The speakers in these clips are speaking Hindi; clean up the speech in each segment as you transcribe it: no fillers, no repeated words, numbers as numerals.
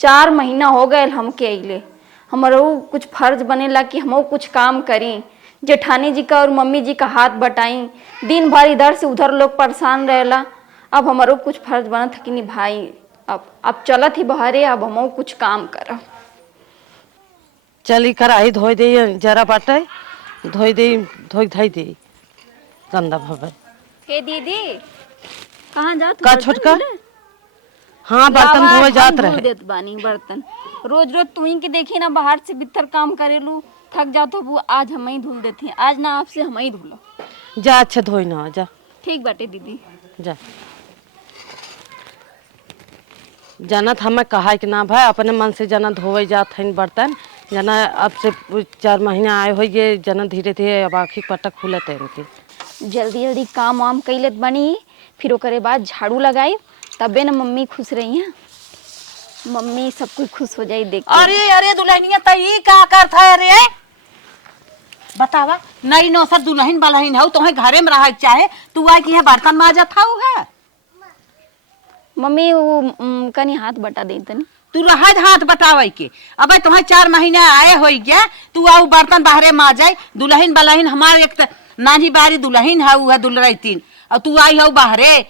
4 महीना हो गए हमके अइले। हमारो कुछ फर्ज बनेला कि हम कुछ काम करी। जेठानी जी का और मम्मी जी का हाथ बटाई, दिन भर इधर से उधर लोग परेशान रहेला। अब हमारो कुछ फर्ज बनत है कि निभाई। अब चलत ही बहरे, अब हम कुछ काम करब। चली कराही धोई दे, जरा बाटे धोई दे, धोई धाई दे गंदा भवे। हे दीदी, कहाँ जात का छोटका? हाँ बर्तन धोए जात रहे। देत बानी बर्तन। रोज रोज तुही के देखी ना, बाहर से भीतर काम करेलू, थक जातो वो। आज हम ही धुल देती, आज ना आपसे हम ही धुलो। जा अच्छे धोई ना जा। ठीक बाटे दीदी, जा। जानत हमें कहा कि ना भाई अपने मन से जना धोवे जात है बर्तन। जना अब से 4 महीना आए हो ये, जना धीरे धीरे अब आखिर पटक खुलत है इनके। जल्दी जल्दी काम वाम कैलेत बनी, फिर ओकरे बाद झाड़ू लगाई, तबे ना मम्मी खुश रही हैं। मम्मी सब कुछ खुश हो जाई देख के। अरे अरे दुल्हनिया तई का करता है? अरे बतावा, नई नौसर दुल्हन बलहन हो, तुम्हें घरे में रह चाहे तू आ कि बर्तन माजत हाउ है। मम्मी वो कनी हाथ बटा दे तनी। तू रहत हाथ बतावे के। अब तुम्हें 4 महीना आए हो गया, तू आउ बर्तन बाहरे माजाई। दुल्हन बलहन हमारे एक नानी बारी दुल्हन है दुलरतीन, और तू आई हो बाहरे।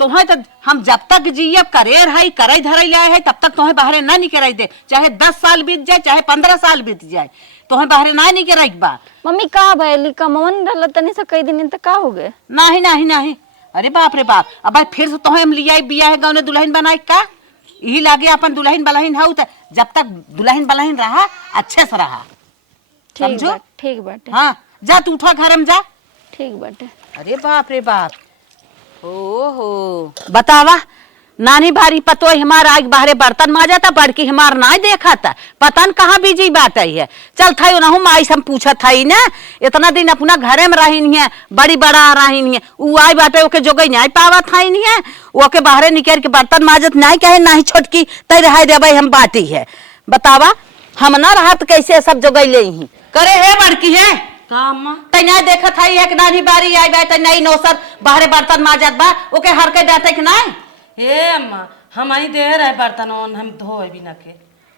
तुम्हें तो हम जब तक जियब करे रही करे धरे लाए है, तब तक तुम्हें बाहरे ना निकल दे। चाहे 10 साल बीत जाए, चाहे 15 साल बीत जाए, तुम्हें बाहरे ना निकल बा। मम्मी का भैली का मन रहल तनी से कई दिन तक का हो गए? नहीं नहीं नहीं, अरे बाप रे बाप। अब भाई फिर से तुम्हें हम लिया बिया है गाँव ने दुल्हन बनाए का। यही लागे अपन दुल्हन बलहन हो, तो जब तक दुल्हन बलहन रहा अच्छे से रहा, समझो। ठीक बाटे। हाँ जा, तू उठा घर में जा। ठीक बाटे। अरे बाप रे बाप, ओहो बतावा। नानी भारी पतो हमारा आज बाहरे बर्तन माजा था, बड़की हमार ना देखा था, पता न कहाँ बिजी बात आई है। चल था ना हम आई, हम पूछा था ही ना। इतना दिन अपना घरे में रही नहीं है, बड़ी बड़ा रही नहीं है। वो आई बाटे ओके जोगई नहीं पावा था ही नहीं है। ओके बाहरे निकल के बर्तन माजत नहीं कहे ना ही छोटकी तय रहा दे भाई हम बाटी है। बतावा हम ना रहा तो कैसे सब जोगई ले ही करे है बड़की है। तैना देखत है एक नानी बारी आई बा, नई नौसर बाहरे बर्तन माजत बा, ओके हर के डांटे के नहीं। हे अम्मा, हम ही दे रहे बर्तन हम धोए बिना के।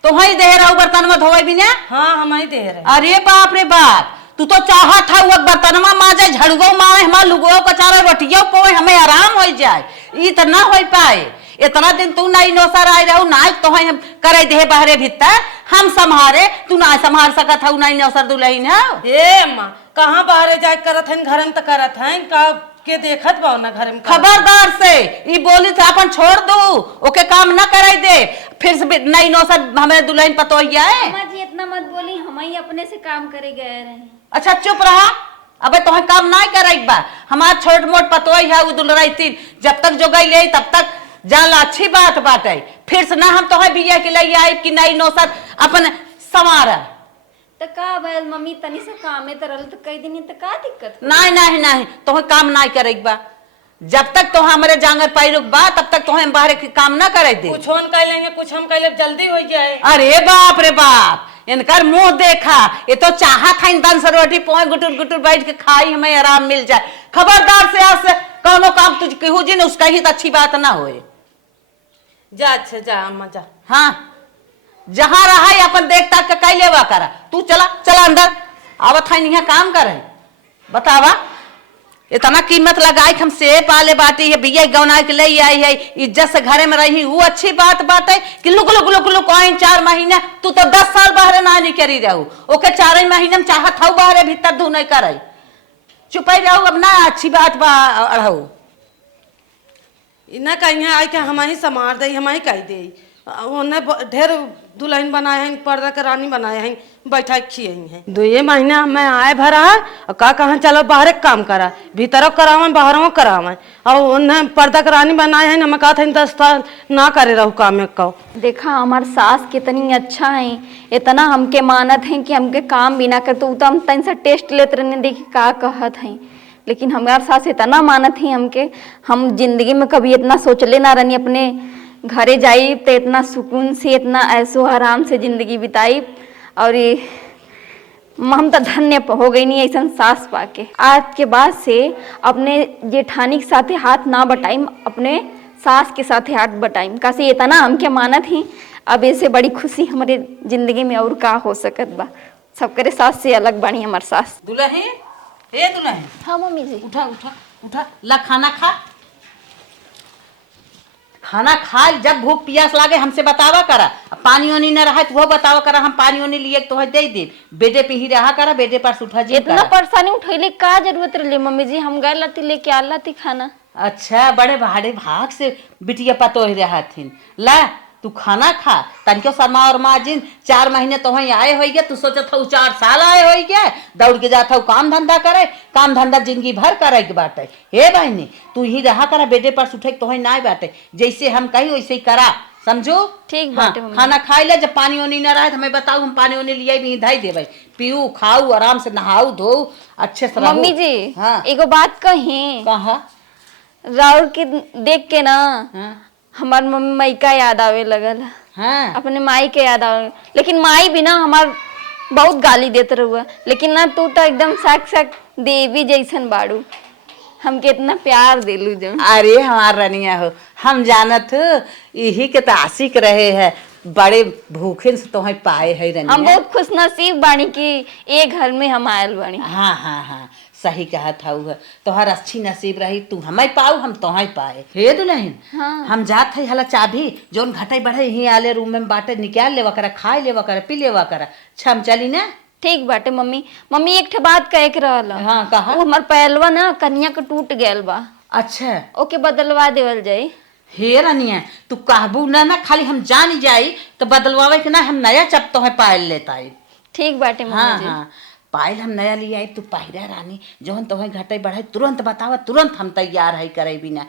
तो वही दे रहा बर्तन में धोए बिना? हाँ हम ही दे रहे। अरे बाप रे बाप, तू तो चाहत था वो बर्तन में माजे, झड़गो मारे, हमार लुगो कचारे रोटियो पोए, हमें आराम हो जाए। ये तो ना हो पाए। इतना दिन तू नई नौसर आई रहू ना, तो हम करे दे बाहरे भीतर हम संभारे, तू ना संभार सकत हूँ नई नौसर दुल्हन है। हे अम्मा, कहाँ बाहरे जाए करत है, घर में तो करत है का के देखत बाओ ना घर में। खबरदार से ये बोली था अपन छोड़ दू, ओके काम ना कराई दे। फिर से नई नौसर हमें दुल्हन पतो ही है। अम्मा जी इतना मत बोली, हम ही अपने से काम करे गए रहे। अच्छा चुप रहा। अबे तुम्हें काम ना कराई बा, हमार छोट मोट पतो ही है वो दुलरती, जब तक जो गई ले तब तक जाला अच्छी बात बाटे। फिर से ना हम तुम्हें बिया के लिए आई कि नई नौसर अपन समारा। तो का भैल मम्मी तनी से काम में तरल तो कई दिन तो का दिक्कत? नहीं नहीं नहीं, तुम्हें काम ना करे बा। जब तक तो हमारे जांगर पैरुक बा, तब तक तुम्हें बाहर के काम ना करे दे। कुछ हम कर लेंगे, कुछ हम कर ले, जल्दी हो जाए। अरे बाप रे बाप, इनकर मुंह देखा। ये तो चाहत है दन से रोटी पोए गुटुर गुटुर बैठ के खाई, हमें आराम मिल जाए। खबरदार से आज से कौनो काम तुझ कहू जी ने उसका ही तो अच्छी बात ना होए। जा अच्छा जा अम्मा जा। हाँ जहाँ रहा है अपन देख ताक के कई लेवा करा। तू चला चला अंदर, आवत है नहीं काम करे। बतावा इतना कीमत लगाई हम से पाले बाटी है, बिया गौना के ले आई है, इज्जत से घरे में रही, वो अच्छी बात बात है कि लुक लुक लुक लुक आइन 4 महीने। तू तो 10 साल बाहर ना निकली रहू, ओके 4 महीने में चाहत हूँ बाहर भीतर धू नहीं करे। चुपाई रहू, अब ना अच्छी बात बा रहू। इना कहीं आई के हम ही समार दे, हम ही कह दे। उन्हें ढेर दुल्हन बनाए हैं, पर्दा के रानी बनाए हैं, बैठा खिए हैं। 2 महीना मैं आए भरा और का कहाँ चलो बाहर काम करा, भीतरों करावे बाहरों करावे, और उन्हें पर्दा के रानी बनाए हैं। हमें कहा था 10 साल ना करे रहू काम में कहो। देखा हमार सास कितनी अच्छा है, इतना हमके मानत है कि हमके काम बिना कर तो हम तन से टेस्ट लेते रहने देखी का कहत है। लेकिन हमार सास इतना मानत है हमके, हम जिंदगी में कभी इतना सोचले ना रहनी अपने घरे जाई तो इतना सुकून से, इतना ऐसो आराम से जिंदगी बिताई। और ये हम तो धन्य हो गई नहीं ऐसा सास पाके। आज के बाद से अपने जेठानी के साथ हाथ ना बटाई, अपने सास के साथ हाथ बटाई। कासे इतना हमके मानत ही अब ऐसे बड़ी खुशी हमारे जिंदगी में और का हो सकत बा। सबकरे सास से अलग बानी हमार सास। दुल्हन, हे दुल्हन, हाँ मम्मी जी। उठा उठा उठा, ला खाना खा। खाना खा, जब भूख प्यास लागे हमसे बतावा करा। पानी वानी न रहा तो वो बतावा करा, हम पानी वानी लिए तो दे दे। बेडे पे ही रहा करा, बेडे पर उठा जी। इतना परेशानी उठैले का जरूरत रही मम्मी जी, हम गए लाती लेके आ लाती खाना। अच्छा, बड़े भाड़े भाग से बिटिया पतो ही रहा थीन। ला तू खाना खा, तनिको शर्मा और माजिन 4 महीने तो वहीं आए होइगे, तू सोचत हो 4 साल आए होइगे, दौड़ के जाता हूँ काम धंधा करे, काम धंधा जिंदगी भर करे के बाटे। हे बहनी, तू ही रहा करा, बेटे पर उठे तो ही ना बाटे, जैसे हम कही वैसे ही करा, समझो? ठीक बाटे मम्मी। खाना खाई ले, जब पानी वानी न रहे तो हमें बताऊ, हम पानी वानी लिए भी धाई देवे, पीऊ खाऊ, आराम से नहाऊ धो, अच्छे से मम्मी जी हाँ एगो बात कही, कहा राउर के देख के ना हाँ हमार मम्मी माई का याद आवे लगल। हाँ अपने माई के याद आवे, लेकिन माई भी ना हमार बहुत गाली देते रहुआ, लेकिन ना तू तो एकदम साक्षात देवी जैसन बाड़ू, हमके इतना प्यार दिलू जो। अरे हमार रनिया हो, हम जानत यही के तो आशिक रहे हैं, बड़े भूखे से तुम्हें पाए है रनिया। हम बहुत खुश नसीब बानी कि एक घर में हम आयल बानी। हाँ हाँ हाँ, सही कहा था वो, तोहर अच्छी नसीब रही, तू हमें पाऊ, हम तोहें पाए। हे दुल्हन, हाँ। हम जात है हला चाबी जोन घटे बढ़े ही आले रूम में बाटे, निकाल लेवा करा, खाए लेवा करा, पी लेवा करा, छम चली ना। ठीक बाटे मम्मी। मम्मी एक ठे बात कहे के रहल। हाँ कहा। वो हमार पैलवा ना कन्या के टूट गयल बा, अच्छा, ओके बदलवा देवल जाई। हे रनिया, तू कहबू ना ना, खाली हम जान जाई तो बदलवावे के ना, हम नया चप तो है पायल लेता। ठीक बाटे मम्मी हाँ जी। हाँ, पायल हम नया लिया आई, तू पहिरा रानी, जौन तो घटे बढ़े तुरंत बतावा, तुरंत हम तैयार है करे बिना।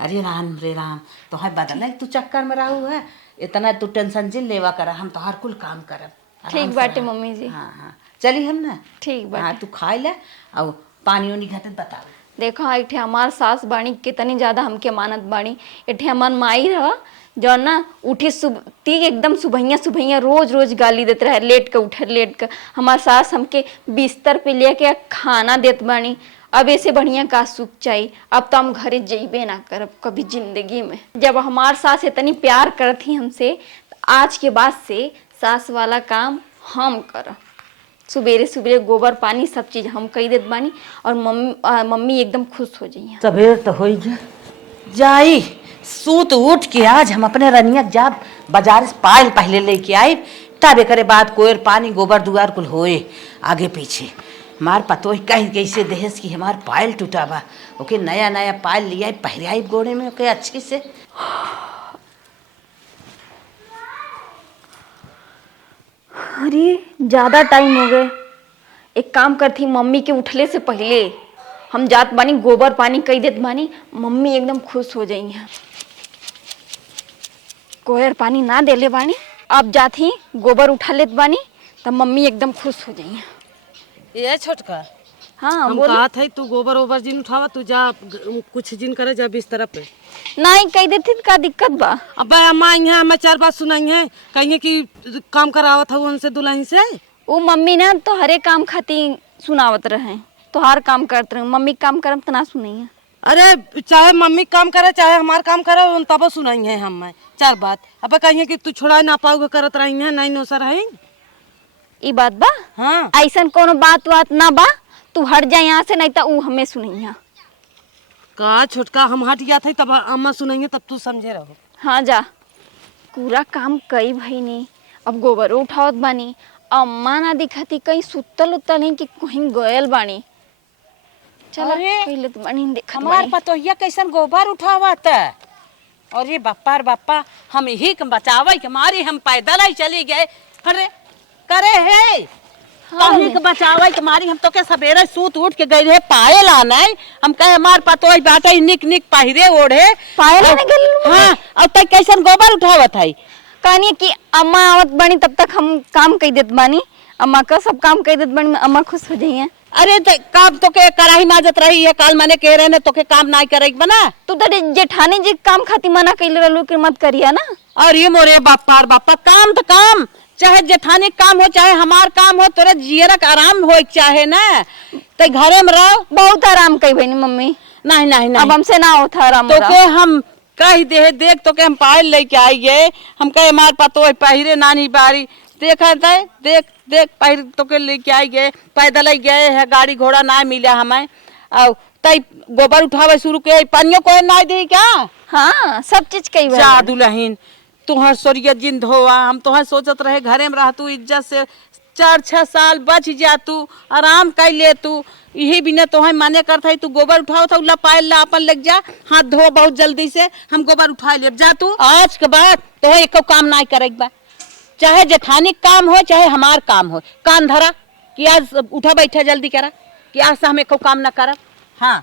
अरे राम रे राम, तो बदल तू चक्कर में रहू है, इतना तू टेंशन जिन लेवा करा, हम तो हर कुल काम करब। ठीक बाटे मम्मी जी। हाँ हाँ, चली हम ना। ठीक बाटे। हाँ, तू खाए ले और पानी उनी घटे बता। देखो एक ठे हमार सास बाणी कितनी ज्यादा हमके मानत बाणी। एक ठे हमार माई रह जो ना उठी ती एकदम सुबहिया रोज रोज गाली देते रहे, लेट के उठे लेट के। हमार सास हमके बिस्तर पे लेके खाना देत बानी। अब ऐसे बढ़िया का सुख चाहिए, अब तो हम घरे जइबे ना करब कभी जिंदगी में। जब हमार सास इतनी प्यार करती हमसे, तो आज के बाद से सास वाला काम हम करब। सुबेरे सुबेरे गोबर पानी सब चीज हम कही देत बानी, और मम्मी एकदम खुश हो जाइए। सवेर तो हो जाई, सूत उठ के आज हम अपने रनिया जा बाजार से पायल पहले लेके आई, तब करे बाद कोयर पानी गोबर दुआर कुल होए आगे पीछे। हमार पतो कहीं कैसे देहस की हमार पायल टूटा बा, ओके नया नया पायल लिया पहराई गोड़े में, ओके अच्छी से। अरे ज्यादा टाइम हो गए, एक काम करती, मम्मी के उठले से पहले हम जात बानी गोबर पानी कही देत बानी, मम्मी एकदम खुश हो जाइए। कोयर पानी ना देले बानी, अब जाती गोबर उठा लेत बानी, तब मम्मी एकदम खुश हो जाइए। ये छोटका, हाँ हम बोल। कहा था तू गोबर ओबर जिन उठावा, तू जा कुछ जिन करे जा बिस्तर पे। नहीं कही देती का दिक्कत बा। अब अम्मा आई है, मैं 4 बात सुनाई है, कहिए कि काम करावत था उनसे दुल्हन से। वो मम्मी ना तो हरे काम खाती सुनावत रहे, तो हर काम करते रहे, मम्मी काम करम तो ना सुनाई है। अरे चाहे मम्मी काम करे चाहे हमार काम करे, तब सुनाई है हम मैं 4 बात। अब कहिए कि तू छोड़ा ना पाओगे करत रही है, नहीं नौसर है। ई बात बा। हाँ, ऐसन कोनो बात ना बा, तू हट जा यहाँ से, नहीं तो ऊ हमें सुनैया। का छोटका, हम हट गया थे तब अम्मा सुनाइए, तब तू समझे रहो। हाँ जा, पूरा काम कई भाई ने, अब गोबर उठावत बानी, अम्मा ना दिखती, कहीं सुतल उतल नहीं कि कहीं गयल बानी। चलो पहले तो बानी देखत हमार बानी। पतोहिया कैसन गोबर उठावत। अरे बापा रे बापा, हम यही के बचावे के मारी हम पैदल ही चली गए। अरे करे है कहीं के बचावे के मारी हम तो के सवेरे सूत उठ के गए रहे पायल आना, हम कहे हमार पतोही बाटे निक निक पहिरे ओढ़े पायल आने गइल। हाँ, अब तक कैसन गोबर उठावत है। कहानी कि अम्मा आवत बानी तब तक हम काम कही देत बानी, अम्मा का सब काम कही देत बानी, अम्मा खुश हो जाइए। अरे काम तो के कराही माजत रही है, काल मैंने कह रहे ने तो के काम नहीं करे बना। तू तो जेठानी जी काम खाती मना कइले रहलू कि मत करिया ना। अरे मोरे बापा बापा, काम तो काम, चाहे जेठानी काम हो चाहे हमार काम हो, तोरे जियरक आराम हो चाहे ना, तो घरे में रहो। बहुत आराम कही बनी मम्मी। नहीं नहीं अब नहीं, हमसे ना होता आराम तो के हम कही दे देख तो के हम पायल लेके आई गए, हम कहे मार पतो पहिरे नानी बारी देखा दे देख देख पहिर तो के लेके आई गए, पैदल ही गए है, गाड़ी घोड़ा ना मिला हमें। और तई गोबर उठावे शुरू के पानियों को ना दी क्या? हाँ सब चीज कई बार जा दुल्हन तुहर सोरिया जिंद होवा, हम तुहर सोचत रहे घरे में रह तू इज्जत से 4-6 साल बच जा तू आराम कर ले तू, यही बिना तोहे माने करता है तू गोबर उठाओ था पायल ला अपन लग जा, हाथ धो बहुत जल्दी से, हम गोबर उठा ले जा तू। आज के बाद तो एको काम ना करेगा, चाहे जेठानी काम हो चाहे हमार काम हो, कान धरा कि आज उठा बैठा जल्दी करा कि आज से हम एको काम ना करब। हाँ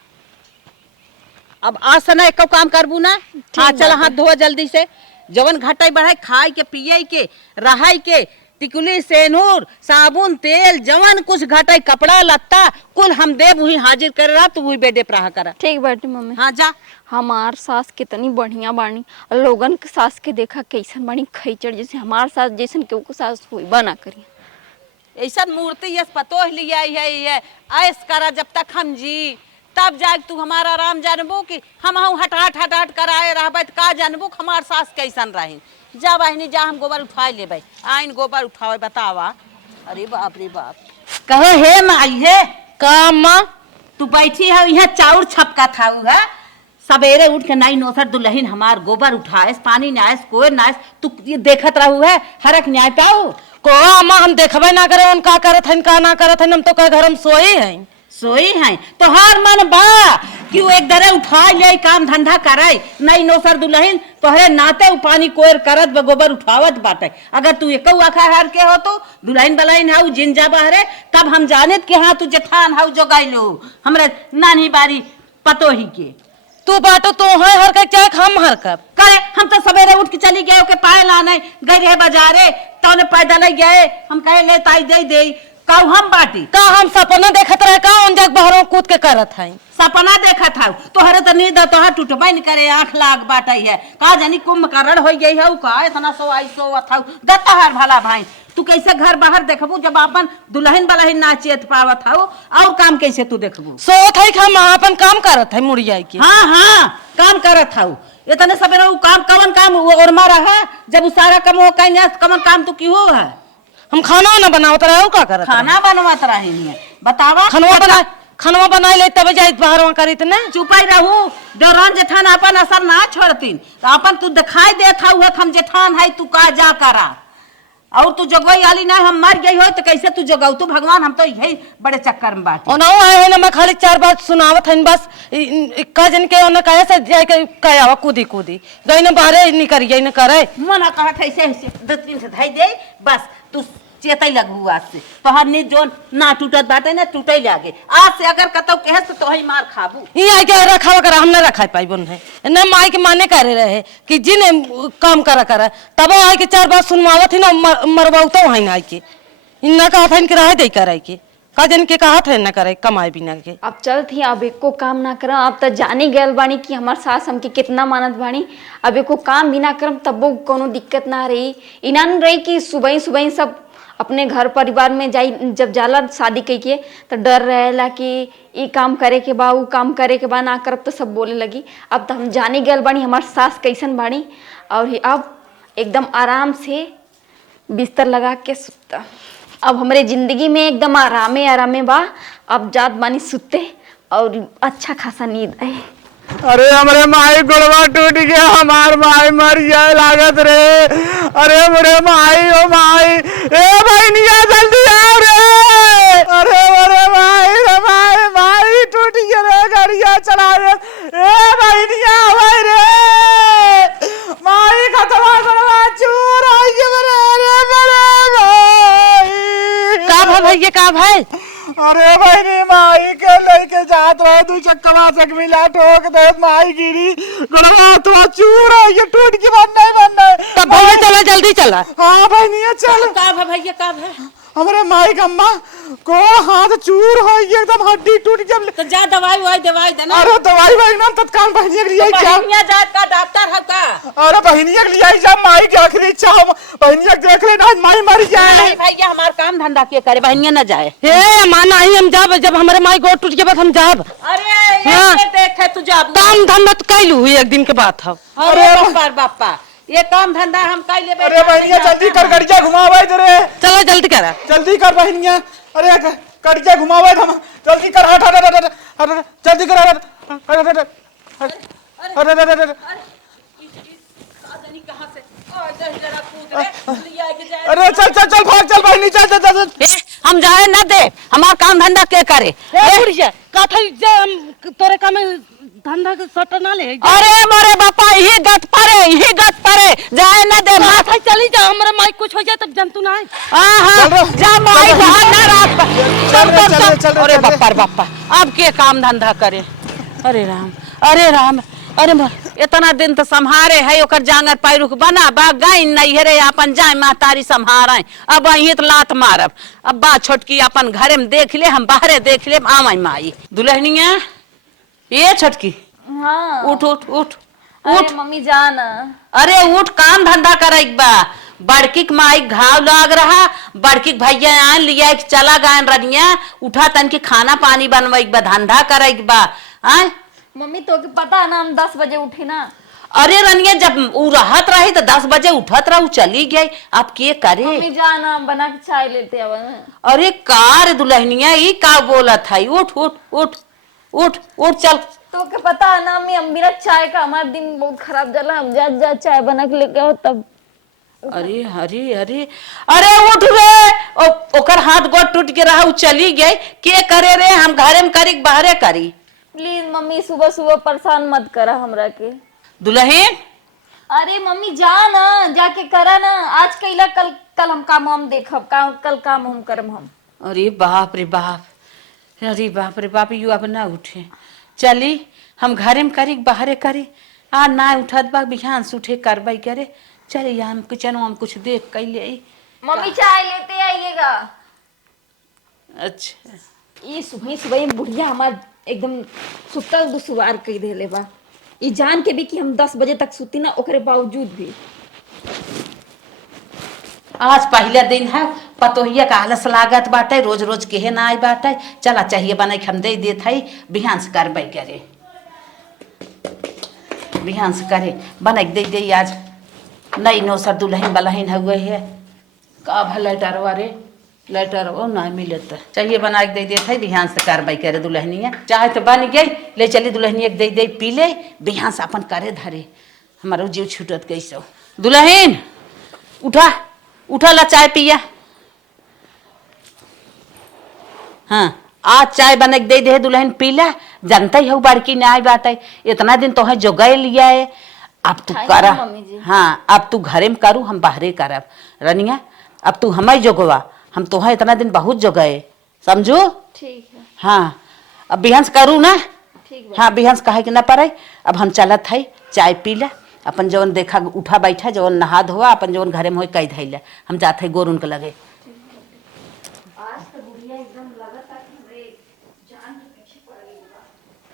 अब आज से ना एको काम करबू ना, हाँ चल हाथ धो जल्दी से, जवन घटाई बढ़ाई खाए के पिए के रहाई के टिकुली सेनूर साबुन तेल जवन कुछ घटाई कपड़ा लत्ता कुल हम देव वही हाजिर कर रहा, तू वही बेडे प्राह करा। ठीक बाटी मम्मी। हाँ जा। हमार सास कितनी बढ़िया बानी और लोगन के सास के देखा कैसन बानी खैचड़, जैसे हमार सास जैसन केहू के सास हुई बना करी। ऐसा मूर्ति यस पतो लिया है ऐस करा जब तक हम जी, तब जाके तू हमारा आराम जानबू कि हम हटाट हटाट कराए रहबे का जानबू हमार सास कैसन रही। जा बहनी जा, हम गोबर उठा लेबै, आइन गोबर उठावे बतावा। अरे बाप रे बाप, कहो हे माई है का माँ तू बैठी है यहाँ चाउर छपका था है, सवेरे उठ के नाई नोसर दुल्हन हमार गोबर उठाए पानी नायस कोई नायस, तू ये देखत रहू है हरक न्याय पाऊ को अम्मा हम देखबे ना करे उन का करत हन का ना करत हन, हम तो कह घर हम सोई हैं सोई हैं तो हार मन बा कि वो एक दरे उठा ले काम धंधा करे, नहीं नौसर दुल्हन तोहरे नाते उ पानी कोयर करत ब गोबर उठावत बाटे। अगर तू एको आखा हार के हो तो दुल्हन बलाइन हाउ जिंजा बहरे तब हम जानत कि हाँ तू जेठान हाउ जो गाइलो हमरे नानी बारी पतो ही के। तू बाटो तो है हर का क्या हम हर कब करे, हम तो सवेरे उठ के चली गए के पाए लाने गए रहे बाजारे तो ने पैदल गए, हम कहे ले ताई दे दे काऊ हम बाटी का हम सपना देखत रहे का उन जग बहरों कूद के करत हैं। सपना देखा था तोहरे तो नींद तोहर टूटबे न करे, आंख लाग बाटई है का जानी कुंभकर्ण हो गई है का इतना सो आई सो अथाऊ गतहर भला भाई। तू कैसे घर बाहर देखबू जब अपन दुल्हन बलहन नाचियत पावत हऊ, और काम कैसे तू देखबू? सोत है हम अपन काम करत है मुड़िया के। हाँ हाँ काम करत हऊ, इतने सवेरे उ काम कवन काम और मारा है जब उ सारा काम हो कहीं कवन काम तू क्यों है? हम खाना ना बनावत रहे का करत खाना बनवात रहे नहीं बतावा खाना बनाई ले तब जाइत बाहर करित ना चुपाई रहू दौरान जेठान अपन असर ना छोड़तीन तो अपन तू दिखाई देत हऊ हम जेठान है तू का जा करा, और तू जगवई आली ना हम मर गई हो तो कैसे तू जगाऊ? तू भगवान हम तो यही बड़े चक्कर में बाटे। ओना है ना मैं खाली 4 बात सुनावत हन बस का जन के ओना कहे से जाय के कयावा कूदी कूदी गई ना बाहर निकल गई ना करे मना कहत ऐसे ऐसे 2-3 से धाई दे बस तू चेतई लगू आज से तोहर नी जोन ना टूटत बाटे ना टूटई लागे, आज से अगर कतौ कहस तो तोही मार खाबू। ई आई के रखावा कर हम ना रखाई पाइबन है ना माई के माने करे रहे कि जिने काम करा करा तब आई के 4 बात सुनवावत ही ना मरवाउतो है ना आई के इन्ना का हथन के रह दे कराई के का जन के कहा था ना करे कमाई बिना के। अब चल थी अब एको काम ना करम, अब तो जाने गल बानी कि हमार सास हमके कितना मानत बानी, अब एको काम भी ना करम तब कोनो दिक्कत ना रही। इना रही कि सुबह सुबह सब अपने घर परिवार में जाई जब जाला शादी के तो डर रहेला कि ई काम करे के बा ऊ काम करे के बा ना करब तो सब बोले लगी। अब तो हम जाने गल बानी हमार सास कैसन बानी, और अब एकदम आराम से बिस्तर लगा के सुता। अब हमारे जिंदगी में एकदम आरामे आरामे बा, अब जात बानी सुते और अच्छा खासा नींद आए। अरे हमारे माई गोड़वा टूट गया, हमार माई मर जाए लागत रे। अरे मेरे माई ओ माई ए भाई निया जल्दी आओ रे। अरे मेरे माई माई टूट गया रे, गाड़िया चला रे ए भाई निया भाई रे माई खतवा गोड़वा चूर हो गया मेरे भाई। का भाई ये का भाई? अरे भाई माई के लेके जात रहे तू चक्कवा चक मिला ठोक दे माई गिरी गड़वा तो चूर है ये टूट के बनना है तब भैया चला जल्दी चला। हां भाई नहीं चल का भैया का भाई? हमारे माई का अम्मा को हाथ चूर हो एकदम हड्डी टूट जब तो जा दवाई वाई दवाई देना। अरे दवाई भाई ना तत्काल बहनिया के लिए क्या बहनिया जात का डॉक्टर है का? अरे बहनिया के लिए जा माई की आखिरी इच्छा हो बहनिया देख ले ना माई मर जाए नहीं भैया हमार काम धंधा के करे बहनिया न जाए। हे माना ही हम जाब जब हमारे माई गोड़ टूट के बाद हम जाब। अरे हाँ। ये देखे तू जाबू काम धंधा तो कैलू हुई एक दिन के बात है। अरे बापा ये काम धंधा हम कर लेबे। अरे बहनिया जल्दी कर गड़िया घुमावे रे चलो जल्दी करा जल्दी कर बहनिया। अरे गड़िया घुमावे हम जल्दी कर हट हट हट हट जल्दी कर हट हट हट हट हट हट अरे चल चल चल भाग चल बहनी चल चल चल हम जाए न दे हमार काम धंधा के करे। का था तोरे काम में धंधा के सट ना ले। अरे मोरे बापा यही गत परे जाए न दे माँ माथा चली जा हमारा माई कुछ हो जाए तब जंतु ना है। हाँ जा माई बाहर न रात चल अरे बापा अब के काम धंधा करे। अरे राम अरे इतना दिन तो संहारे है ओकर जांगर पैरुख बना बा गाय नहीं है रे अपन जाए महतारी संहारे अब अही तो लात मारब। अब बा छोटकी अपन घरे में देख ले हम बाहरे देख ले आमाई माई दुल्हनिया ये छोटकी हाँ उठ उठ उठ अरे मम्मी जान अरे उठ काम धंधा करे बा बड़की माई घाव लाग रहा बड़की भैया आन लिया चला गायन रनिया उठा तन की खाना पानी बनवाई बा धंधा करे बा। आय मम्मी तो के पता है ना हम 10 बजे उठे ना। अरे रनिया जब उ रहत रही तो 10 बजे उठत रहू चली गई अब के करे। मम्मी जाना बना के चाय लेते अब। अरे कार दुल्हनिया ई का बोलत है उठ उठ उठ उठ उठ चल। तो के पता है ना मैं मेरा चाय का हमारा दिन बहुत खराब जाला हम जा चाय बना के लेके आओ तब। अरे अरे अरे अरे उठ रे ओकर हाथ गोड़ टूट के रहा चली गई के करे रे हम घरे में करी बाहरे करी। प्लीज मम्मी सुबह सुबह परेशान मत करा हमरा के। दुल्हन अरे मम्मी जा ना जाके करा ना आज कैला कल हम काम हम देखब कल काम हम करम हम। अरे बाप रे बाप यू अब ना उठे चली हम घरे में करी बाहरे करी आ ना उठत बा बिहान से उठे करवाई करे चल यहाँ किचन में कुछ देख कैले। मम्मी चाय लेते आइएगा। अच्छा ये सुबह बुढ़िया हमार एकदम सुतल दुसवार कह देले बा ये जान के भी कि हम 10 बजे तक सुती ना ओकरे बावजूद भी। आज पहला दिन है पतोहिया का आलस लागत बाटे रोज रोज केहे ना आई बाटे चला चाहिए बना के हम दे देत हई बिहान से करवाई करे बिहान से करे बना के दे आज नई नौसर दुल्हन बलहन हुए है का भला डरवा रे लेटर वो ना मिलत चाहिए बना के दे देत है बिहान से कार्रवाई करे दुल्हनिया चाहे तो बन गई ले चली दुल्हनिया के दे पी ले बिहान से अपन करे धरे हमारा जीव छूटत कैसे दुल्हन उठा ला चाय पिया। हाँ आज चाय बना के दे दे दुल्हन पी ला जानता ही हो बड़की ना आई बात है इतना दिन तो है जो गए लिया है अब तू करा। हाँ अब तू घरे में करू हम बाहरे करब रनिया अब तू हमें जोगवा हम तो इतना दिन बहुत जो गए समझो। ठीक है हाँ अब बिहान से करू ना। ठीक हाँ बिहान से कहे कि ना पड़े अब हम चलत है चाय पी ला अपन जवन देखा उठा बैठा जवन नहा धोआ अपन जवन घरे में हो कई धैला हम जाते गोर उनके लगे।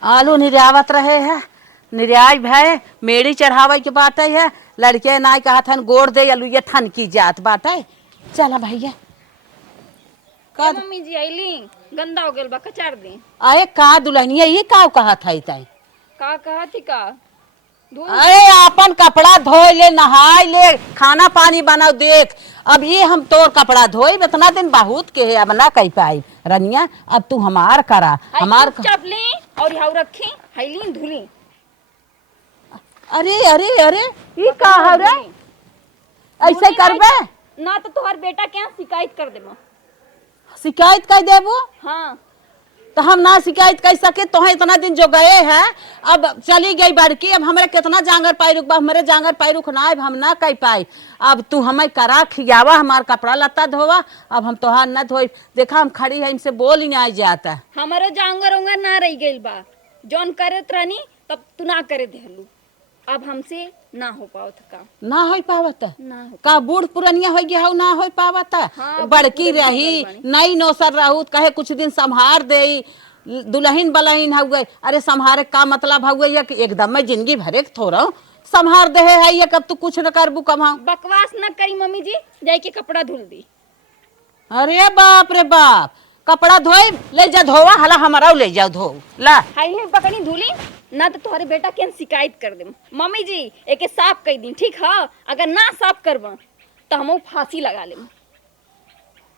आलू निर्यावत रहे है निर्याय भाई मेड़ी चढ़ावे के बात है लड़के ना कहा था गोड़ दे आलू ये ठन की जात बात है चला भैया का मम्मी जी आईली गंदा हो गेल बा कचार दी। अरे का दुल्हनिया ये का कहा था इतई का कहा थी का अरे अपन कपड़ा धोए ले नहाए ले खाना पानी बनाओ देख अब ये हम तोर कपड़ा धोए इतना दिन बहुत के है अब ना कह पाई रनिया अब तू हमार करा हमार चपली और हाउ रखी हाइली धुली। अरे अरे अरे ये का है रे ऐसे करबे ना तो तुम्हार बेटा के यहाँ शिकायत कर दे। शिकायत कर देबो। हाँ तो हम ना शिकायत कर सके तो इतना दिन जो गए हैं अब चली गई बड़की अब हमारे कितना जांगर पैरुख बा हमारे जांगर पैरुख ना हम ना कह पाई अब तू हमें करा खियावा हमार कपड़ा लत्ता धोवा अब हम तोहार न धोई देखा हम खड़ी है इनसे बोल ही नहीं जाता हमारा जांगर उंगर ना रह गइल बा जौन करे त्रानी तब तू ना करे देहलू अब हमसे ना हो पाओ था काम, ना हो पावत ना हो। का बूढ़ पुरनिया हो गया हो ना हो पावत हाँ, बड़की बूढ़ रही पुरनिया नई नौसर रहू कहे कुछ दिन संभार दे दुल्हन बलहीन हो गई। अरे संभारे का मतलब हो गई कि एकदम में जिंदगी भरे के थोड़ा संभार दे है ये कब तू कुछ न करबू कमाऊ। बकवास न करी मम्मी जी, जाके कपड़ा धुल दी। अरे बाप रे बाप, कपड़ा धोए ले जा धोवा हला हमारा ले जाओ धो ला। हाई है पकड़ी धुली ना तो तुम्हारे बेटा के शिकायत कर दे। मम्मी जी एके साफ कर दी, ठीक है? अगर ना साफ करब तो हम फांसी लगा ले।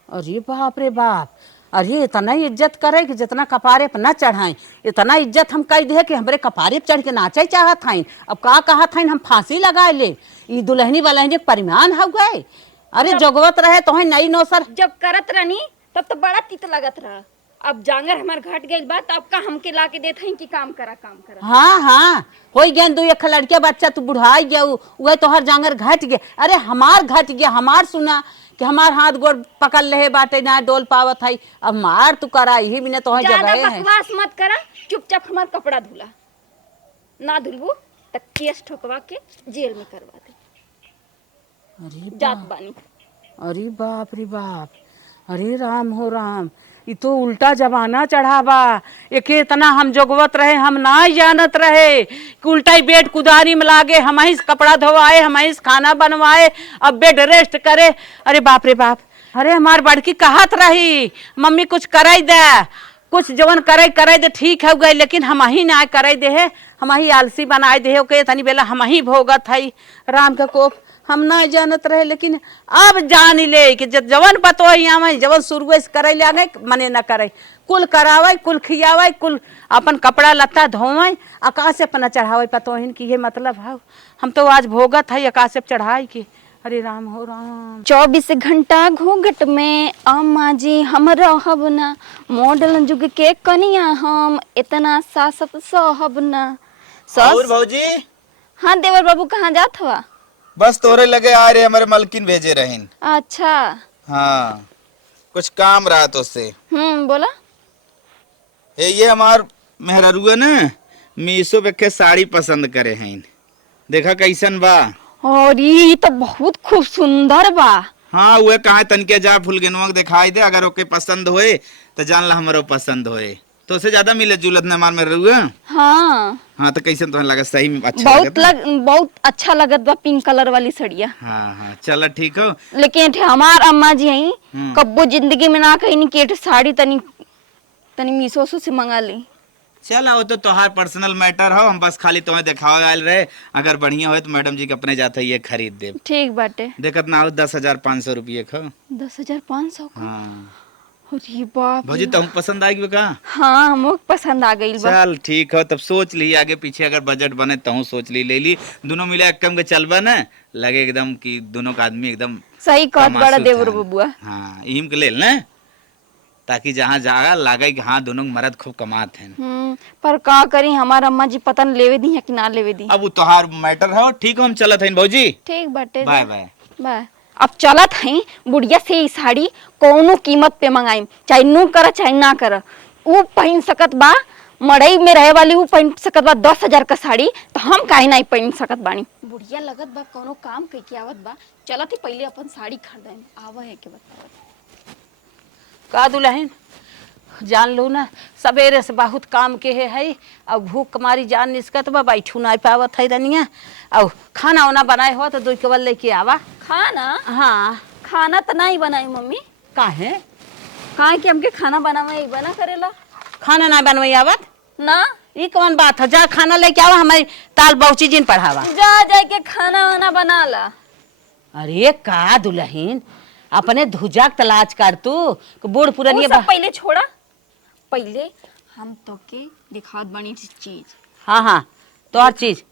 अरे बाप रे बाप, अरे इतना इज्जत करे कि जितना कपारे पर न चढ़ाई, इतना इज्जत हम कह दे कि हमरे कपारे पर चढ़ के नाचे चाहत हईन। अब का कहत हईन हम फांसी लगाए ले, ई दुल्हनी वाला परिमाण हो गए। अरे जोगवत रहे तो नई नौसर जब करत रहनी तब तो बड़ा तीत लगत रहा। अब जांगर हमार घट गई बात, अब का हमके ला के देते हैं कि काम करा काम करा। हाँ हाँ हो गया दो एक लड़के बच्चा तू बुढ़ाई गया वह तो हर जांगर घट गया। अरे हमार घट गया, हमार सुना कि हमार हाथ गोड़ पकड़ ले बाटे ना डोल पावत है। अब मार तू करा यही भी तो ज्यादा जगह है। बकवास मत करा, चुपचाप हमार कपड़ा धुला। ना धुलबू तो केस ठोकवा के जेल में करवा दे। अरे जात बानी। अरे बाप रे बाप, अरे राम हो राम, ये तो उल्टा जमाना चढ़ावा। एके इतना हम जोगवत रहे, हम ना जानत रहे कि उल्टा ही बेड कुदारी में लागे, हम ही कपड़ा धोवाए, हम ही खाना बनवाए, अब बेड रेस्ट करे। अरे बाप रे बाप, अरे हमार बड़की कहत रही मम्मी कुछ करे दे, कुछ जवन करे दे ठीक है गए, लेकिन हम ही ना करे दे है, हम ही आलसी बनाए दे हो तनी बेला हम ही भोगत है। राम का कोप हम ना जानत रहे, लेकिन अब जान ले कि जवन पतो है जवन शुरू से करे ले आगे मने न करे, कुल करावे कुल खियावे कुल अपन कपड़ा लत्ता धोवे आकाश से अपना चढ़ावे पतो हिन की ये मतलब है। हम तो आज भोगत है आकाश से चढ़ाई के। अरे राम हो राम। 24 घंटा घूंघट में अम्मा जी हम रहब ना, मॉडर्न युग के कनिया हम इतना सासत सहब ना। और भौजी हाँ देवर बाबू कहाँ जात हवा? बस तोरे लगे आ रहे, हमारे मलकिन भेजे रहीन। अच्छा हाँ कुछ काम रहा तो उससे। बोला। ये हमार मेहरुआ ना मीशो पे के साड़ी पसंद करे हैं, देखा कैसन बा। और ये तो बहुत खूब सुंदर बा। हाँ वह कहा तनके जा फुल गिनवा दिखाई दे, अगर ओके पसंद होए तो जान ला हमारो पसंद होए तो उससे ज्यादा मिले जुलत न मार में रहूगा। हाँ हाँ तो कैसे तुम्हें लगा? सही में अच्छा बहुत अच्छा लगत बा पिंक कलर वाली सड़िया। हाँ हाँ चलो ठीक हो। लेकिन हमार अम्मा जी आई कब्बो जिंदगी में ना कहीं कि साड़ी तनी तनी मीशो से मंगा ली। चलो वो तो तोहार पर्सनल मैटर हो, हम बस खाली तुम्हें दिखावे आयल रहे, अगर बढ़िया हो तो मैडम जी के अपने जाते ये खरीद दे। ठीक बाटे। देखत ना हो 10,500 रुपये खो। 10,500 का? हाँ अरे बाप भौजी तुम पसंद आएगी का? हाँ हमको पसंद आ गई बा। चल ठीक हो, तब सोच ली आगे पीछे अगर बजट बने तो सोच ली ले ली, दोनों मिला एक कम के चलबा ना लगे एकदम कि दोनों का आदमी एकदम सही कहत बड़ा तमाशा देवर था। बबुआ। हाँ इम के ले ना ताकि जहाँ जागा लागे कि हाँ दोनों मर्द खूब कमाते हैं। पर का करी हमार अम्मा जी पता न लेवे दी है कि ना लेवे दी। अब वो तोहार मैटर हो। ठीक हो हम चलत हैं भौजी। ठीक बाटे। Bye bye bye. अब चलत है बुढ़िया से ई साड़ी कौनो कीमत पे मंगाई, चाहे नू कर चाहे ना कर, ऊ पहन सकत बा। मड़ई में रहे वाली ऊ पहन सकत बा 10,000 का साड़ी, तो हम काहे नहीं पहन सकत बानी? बुढ़िया लगत बा कौनो काम कई के आवत बा। चलत ही पहले अपन साड़ी खरीदाई आवा है के बतावत का दुल्हन जान लो ना सवेरे से बहुत काम के है अब भूख मारी जान निस्कत बा बैठू ना पावत है रनिया। अब खाना वाना बनाए हो तो दो केवल लेके आवा। खाना? हाँ खाना तो नहीं बनाई मम्मी। काहे? काहे कि हमके खाना बनावे बना करेला। खाना ना बनवाई आवत ना ये कौन बात है? जा खाना लेके आवा, हमारी ताल बहुची जिन पढ़ावा। जा जाके खाना वाना बना ला। अरे का दुल्हन अपने धुजाक तलाश कर तू बूढ़ पुरानी सब पहले छोड़ा, पहले हम तो के दिखावत बनी चीज। हाँ हाँ तो हर चीज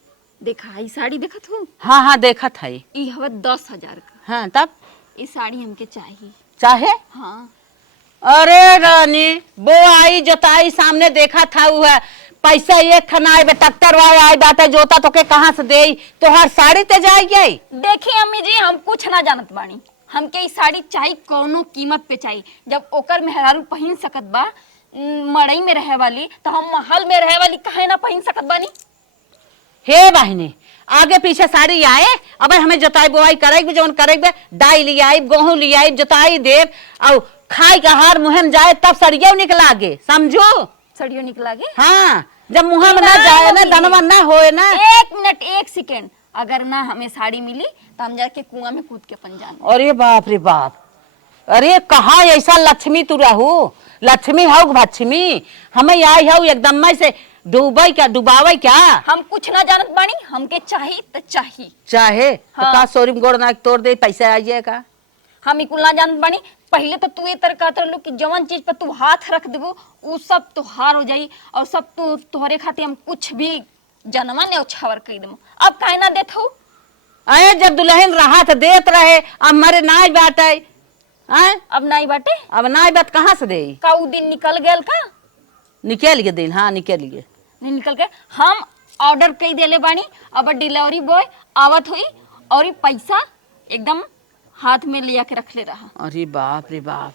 दिखाई साड़ी देखत हूँ। हाँ हाँ देखत है। ई हवा 10,000 का। हाँ तब ये साड़ी हमके चाहिए। चाहे? हाँ। अरे रानी वो आई जोताई सामने देखा था हुआ पैसा एक खना आए ट्रैक्टर वाला आई बात है जोता तो के कहाँ से दे तो हर साड़ी ते जाए गई। देखिए अम्मी जी हम कुछ ना जानत बानी, हमके ई साड़ी चाहिए कौनो कीमत पे चाहिए। जब ओकर मेहरारू पहन सकत बा मड़ई में रहे वाली, तो हम महल में रहे वाली काहे ना पहन सकत बानी? हे बहनी आगे पीछे साड़ी आए, अब हमें जोताई बोआई करेगी, जो करेगी डाई ले आई, गेहूं ले आई, जोताई देव और खाई का हार मुहम जाए तब सड़िया निकला गे, समझो। सड़ियो निकला गे। हाँ, जब मुहम ना जाए ना, धनवा ना होए ना। 1 मिनट 1 सेकेंड, अगर ना हमें साड़ी मिली तो हम जाके कुआं में कूद के अपन जाएंगे। अरे बाप रे बाप, अरे कहाँ ऐसा लक्ष्मी तू रहू, लक्ष्मी हऊ भक्ष्मी, हमें आई हऊ एकदम में से डूबई क्या डुबावई क्या। हम कुछ ना जानत बानी, हमके चाहिए तो चाहिए। चाहे हाँ। तो का सोरी गोड़ ना तोड़ दे, पैसा आ जाएगा। हम इकुल ना जानत बानी। पहले तो तू ये तरह कहत रहलू कि जवन चीज पर तू हाथ रख देबो उ सब तुहार हो जाई, और सब तू तोहरे खातिर हम कुछ भी जनवा ने उछावर कर देबो। अब काहे ना देत हूँ? अरे जब दुल्हन रहा तो देत रहे, अब हमारे नाई बाटे, अब नहीं बाटे। अब नाई बात कहाँ से दे? का उ दिन निकल गेल का? निकल गए दिन, हाँ निकल गए। नहीं निकल गए। हम ऑर्डर कई देले बानी, अब डिलीवरी बॉय आवत हुई और ये पैसा एकदम हाथ में लिया के रख ले रहा। अरे बाप रे बाप,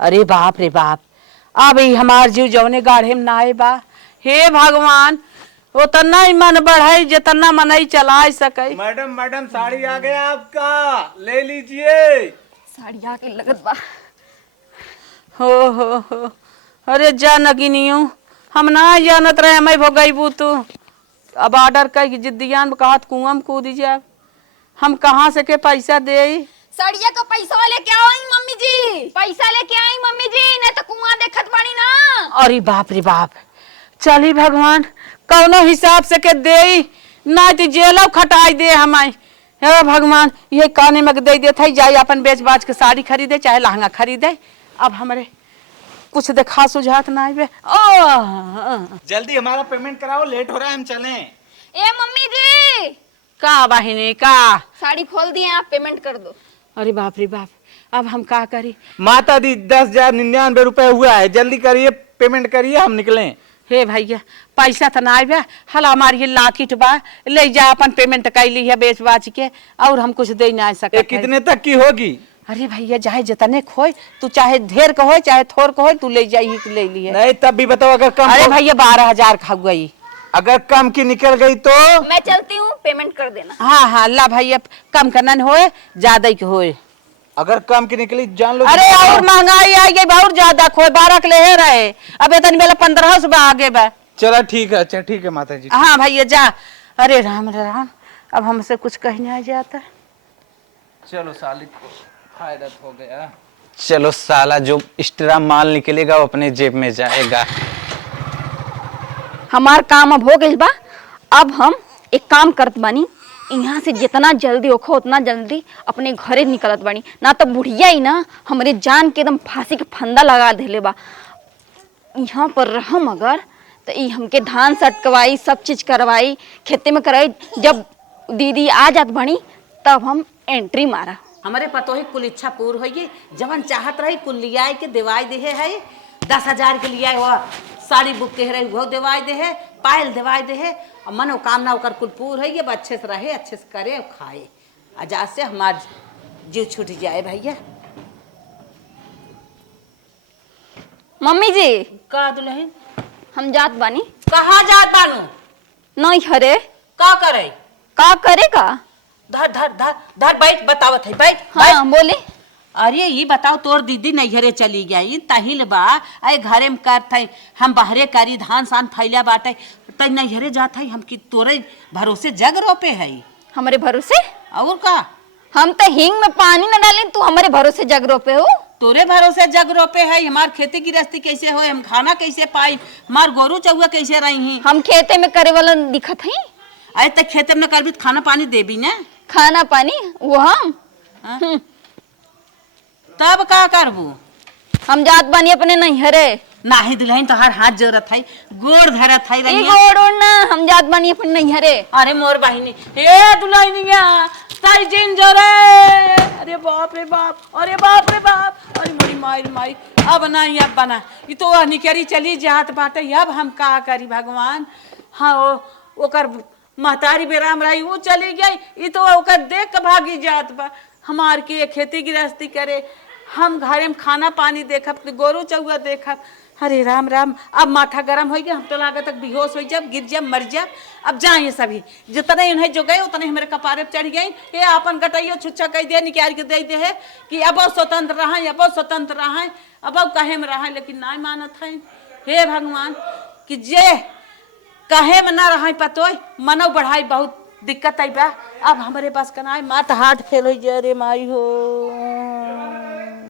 अरे बाप रे बाप, अब ही हमार जीव जौने गाढ़े में नाए बा। हे भगवान, उतना ही मन बढ़ाई जितना मन ही चला सके। मैडम मैडम साड़ी आ गया आपका, ले लीजिए। साड़ी आके लगत बा। हो, अरे जा नगिनियो, हम ना जानत रहे, हमें भोगईबू तू। अब ऑर्डर कर जिद्दियान कहत कुआं में कूद जा, हम कहाँ से के पैसा दे? साड़िया का पैसा लेके आई मम्मी जी, पैसा लेके आई मम्मी जी, नहीं तो कुआं देखत बानी ना। अरे बाप रे बाप, चली भगवान कौनो हिसाब से के दे, ना तो जेलो खटाई दे हमारे। हे भगवान, ये काने में दे देते ही जाए अपन बेच बाच के साड़ी खरीदे चाहे लहंगा खरीदे। अब हमारे कुछ देखा सुझात ना आवे। जल्दी हमारा पेमेंट कराओ, लेट हो रहा है, हम चलें। ए मम्मी जी, का बहिनी का? साड़ी खोल दिए, आप पेमेंट कर दो। अरे बाप रे बाप, अब हम का करी? माता दी 10,099 रुपए हुआ है, जल्दी करिए, पेमेंट करिए, हम निकलें। हे भैया पैसा तो ना आवे, हला हमारी लाकिट बा, ले जा अपन पेमेंट कैली है बेच बाच के, और हम कुछ दे ना सके। कितने तक की होगी? अरे भैया चाहे जितने खोए, तू चाहे ढेर का हो चाहे थोर का हो, तू ले जाइए ले लिए। नहीं तब भी बताओ, अगर कम अरे भैया 12,000 खा गई। अगर कम की निकल गई तो? मैं चलती हूँ, पेमेंट कर देना। हाँ हाँ ला भैया, कम करना न होए, ज्यादा ही होए। अगर कम की निकली जान लो। अरे और महंगाई आई गई, और ज्यादा खोए, 12 के ले रहे, अब इतनी बेला 15 से आगे बा। चलो ठीक है, अच्छा ठीक है माता जी। हाँ भैया जा। अरे राम राम, अब हमसे कुछ कहने आ जाता। चलो साली को फायदा हो गया। चलो साला जो एक्स्ट्रा माल निकलेगा वो अपने जेब में जाएगा। हमार काम अब हो गई बा। अब हम एक काम करत बानी, यहाँ से जितना जल्दी होखो उतना जल्दी अपने घरे निकलत बानी, ना तो बुढ़िया ही ना हमरे जान के एकदम फांसी के फंदा लगा देले बा। यहाँ पर रहम अगर तो ई हमके धान सटकवाई, सब चीज करवाई, खेती में करवाई। जब दीदी आ जात बनी तब हम एंट्री मारा। हमारे पतो ही कुल इच्छा पूर्ण होगी, जवन चाहत रही कुल लिया के दिवाई दे है। 10,000 के लिया वो साड़ी बुक के रही वो दिवाई दे है, पायल दिवाई दे है, और मनोकामना ओकर कुल पूर्ण है। ये अच्छे से रहे, अच्छे से करे और खाए, आजाद से हमार जीव छूट जाए भैया। मम्मी जी का दुल्हन हम जात बानी। कहाँ जात बानू? नहीं हरे का करे? का करेगा? धर धर धर धर, बैठ बतावत है, बैठ। हाँ बोले। अरे ये बताओ, तोर दीदी नैहरे चली गई तहिल बा, अरे घरे में कर थे, हम बाहरे करी धान सान फैला बाटे, तई नैहरे जात है, हम की तोरे भरोसे जग रोपे है। हमारे भरोसे? और का? हम तो हिंग में पानी न डालें, तू हमारे भरोसे जग रोपे हो? तोरे भरोसे जग रोपे है। हमार खेती गृहस्थी कैसे हो, हम खाना कैसे पाई, हमार गोरू चौआ कैसे रही? हम खेते में करे वाला दिखत है? अरे तक खेते में करबी तो खाना पानी देबी ना? खाना पानी वो हम तब का करबू? हम जात बानी अपने नैहरे। नाही दुल्हन तो हर हाथ जोरत है, गोड़ धरत है रही। गोड़ ना, हम जात बानी अपने नैहरे। अरे मोर बहिनी, हे दुल्हनिया ताई जिन जोरे। अरे बाप रे बाप, अरे बाप रे बाप, अरे मोरी माई माई, अब नहीं अब बना, ये तो निकरी चली जात बाटे, अब हम का करी भगवान। हाँ ओकर महतारी बेराम रही, वो चली गई, ये तो ओकर देख के भागी जात बा। हमार के खेती गृहस्थी करे, हम घरे में खाना पानी देखब, गोरू चौआ देखब, अरे राम राम, अब माथा गरम हो गया, हम तो लागत तक बेहोश हो जाब, गिर जाब, मर जाब। अब जाए सभी, जितने उन्हें जो गए उतने हमारे कपारे पे चढ़ गई। ये अपन गटाइयो छुच्छा कह दे, निकाल के दे है कि अब स्वतंत्र रहा, अब स्वतंत्र रहा, अब कहे में रहा, लेकिन नहीं मानत है। हे भगवान कि जे कहे में ना रहा पतो मनो बढ़ाई बहुत दिक्कत आई बा। अब हमारे पास कनाई माता हाथ फेल हो जाए रे माई हो।